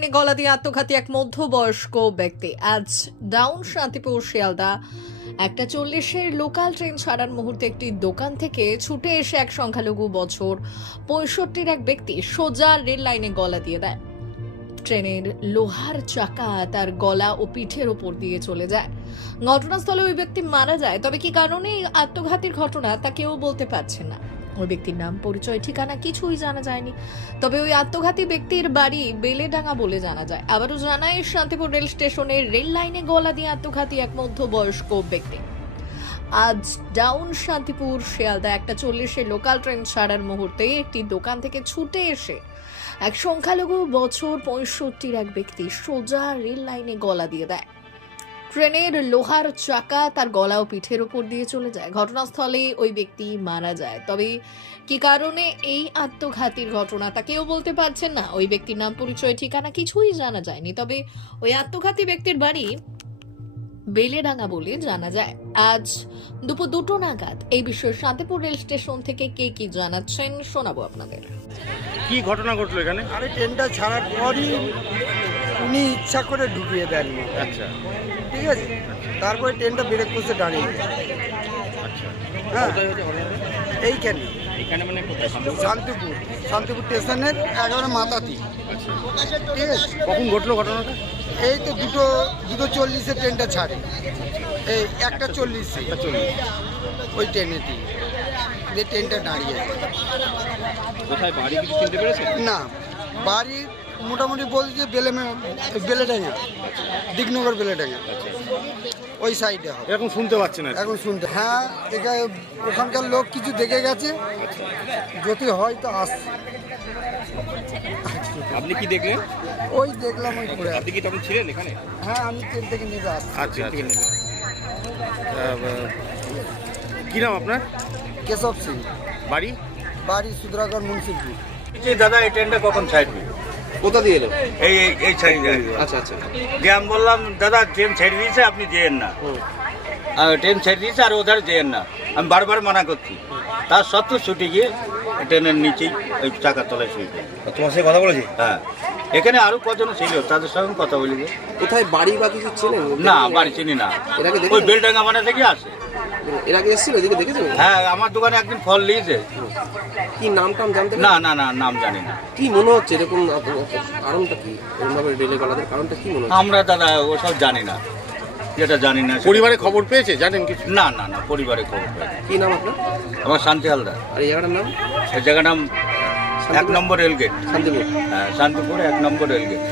লাইনে গলা দিয়ে আত্মঘাতী এক মধ্যবয়স্ক ব্যক্তি। আজ ডাউন শান্তিপুর শিয়ালদা 1:40-এর লোকাল ট্রেন ছাড়ার মুহূর্তে একটি দোকান থেকে ছুটে এসে এক সংখ্যালঘু বছর 65-র এক ব্যক্তি সোজা রেল লাইনে গলা দিয়ে দেয়। ট্রেনের লোহার চাকা তার গলা ও পিঠের ওপর দিয়ে চলে যায়। ঘটনাস্থলে ওই ব্যক্তি মারা যায়। তবে কি কারণে এই আত্মঘাতীর ঘটনা তা কেউ বলতে পারছে না। ওই ব্যক্তির নাম, পরিচয়, ঠিকানা কিছুই জানা যায়নি। তবে ওই আত্মঘাতী ব্যক্তির বাড়ি বেলেডাঙ্গা বলে জানা যায়। আবারও জানায় শান্তিপুর রেল স্টেশনের রেল লাইনে গলা দিয়ে আত্মঘাতী এক মধ্যবয়স্ক ব্যক্তি। আজ ডাউন শান্তিপুর শিয়ালদা 1:40-এর লোকাল ট্রেন ছাড়ার মুহূর্তে একটি দোকান থেকে ছুটে এসে এক সংখ্যালঘু বছর 65-র এক ব্যক্তি সোজা রেল লাইনে গলা দিয়ে দেয়। ট্রেনের লোহার চাকা তার গলা ও পিঠের উপর দিয়ে চলে যায়। ঘটনাস্থলে ওই ব্যক্তি মারা যায়। তবে কি কারণে এই আত্মঘাতীর ঘটনা তা কেউ বলতে পারছেন না। ওই ব্যক্তির নাম, পরিচয়, ঠিকানা কিছুই জানা যায়নি। তবে ওই আত্মঘাতী ব্যক্তির বাড়ি বেলেডাঙ্গা বলে জানা যায়। আজ দুপুর 2টো নাগাদ এই বিষয়ে শান্তিপুর রেল স্টেশন থেকে কে কি জানাচ্ছেন শোনাবো আপনাদের। কি ঘটনা ঘটলো এখানে? আরে ট্রেনটা ছাড়ার পরই উনি ইচ্ছা করে ঢুকিয়ে দেননি। আচ্ছা ঠিক আছে, তারপরে ট্রেনটা ব্রেক করতে দাঁড়িয়ে। আচ্ছা হ্যাঁ, এইখানে এখানে মানে কোথায়? শান্তিপুর স্টেশনের একেবারে মাথাতেই। ঠিক আছে, কখন ঘটলো ঘটনাটা? এই তো 2:40-এ ট্রেনটা ছাড়ে, এই 1:40-এ ওই ট্রেনেতেই যে ট্রেনটা দাঁড়িয়ে। কোথায় বাড়ি কিছু চিনতে পেরেছে? না, বাড়ি মোটামুটি বলছে বেলেডাঙ্গা, দিকনগর বেলেডাঙ্গা, ওই সাইডে হবে। এরকম শুনতে পাচ্ছেন না এখন শুনতে, হ্যাঁ, এখানে ওখানকার লোক কিছু দেখে গেছে, যদি হয় তো আসছে। আপনি কি দেখলেন? ওই দেখলাম ওই করে। আপনি কি তখন ছিলেন এখানে? হ্যাঁ, আমি ট্রেন থেকে নেমে আসছি। আচ্ছা আচ্ছা কি নাম আপনার? কেশব সিং, বাড়ি? বাড়ি সুদ্রাগড় মুন্সিপুর। দাদা এই ট্রেনটা কখন ছাড়বি? কোথা দিয়ে এলো? এই এই এই ছাড়ি আচ্ছা আচ্ছা যে আমি বললাম দাদা ট্রেন ছেড়ে দিয়েছে, আপনি যেয়েন না। আর ট্রেন ছেড়ে দিয়েছে আর ওধারে যেয়েন না, আমি বারবার মানা করছি। তার সত্ত্বেও ছুটে গিয়ে ট্রেনের নিচেই ওই চাকার তলায় শুয়ে যায়। তোমার সাথে কথা বলেছি? হ্যাঁ, এখানে আরো কজন ছিল, তাদের সঙ্গে কথা বলি। কোথায় বাড়ি বা কিছু ছিলেন? না, বাড়ি চিনি না, এর আগে ওই বেলডাঙ্গা মানে থেকে আসে। এর আগে এসেছিল, এদিকে দেখেছেন? হ্যাঁ, আমার দোকানে একদিন ফল নিয়েছে। কি নাম টাম জানতে পারেন? না না না, নাম জানি না। কি মনে হচ্ছে এরকম কারণটা কি? এরকমভাবে রেলে গলাদের কারণটা কি মনে হচ্ছে? আমরা দাদা ওসব জানি না, যেটা জানি না। পরিবারে খবর পেয়েছে, জানেন কিছু? না না না, পরিবারে খবর পাই। কি নাম আপনার? আমার শান্তি হালদার। আর এই জায়গাটার নাম? এই জায়গার নাম 1 নম্বর রেলগেট। শান্তিপুর। হ্যাঁ, শান্তিপুর 1 নম্বর রেলগেট।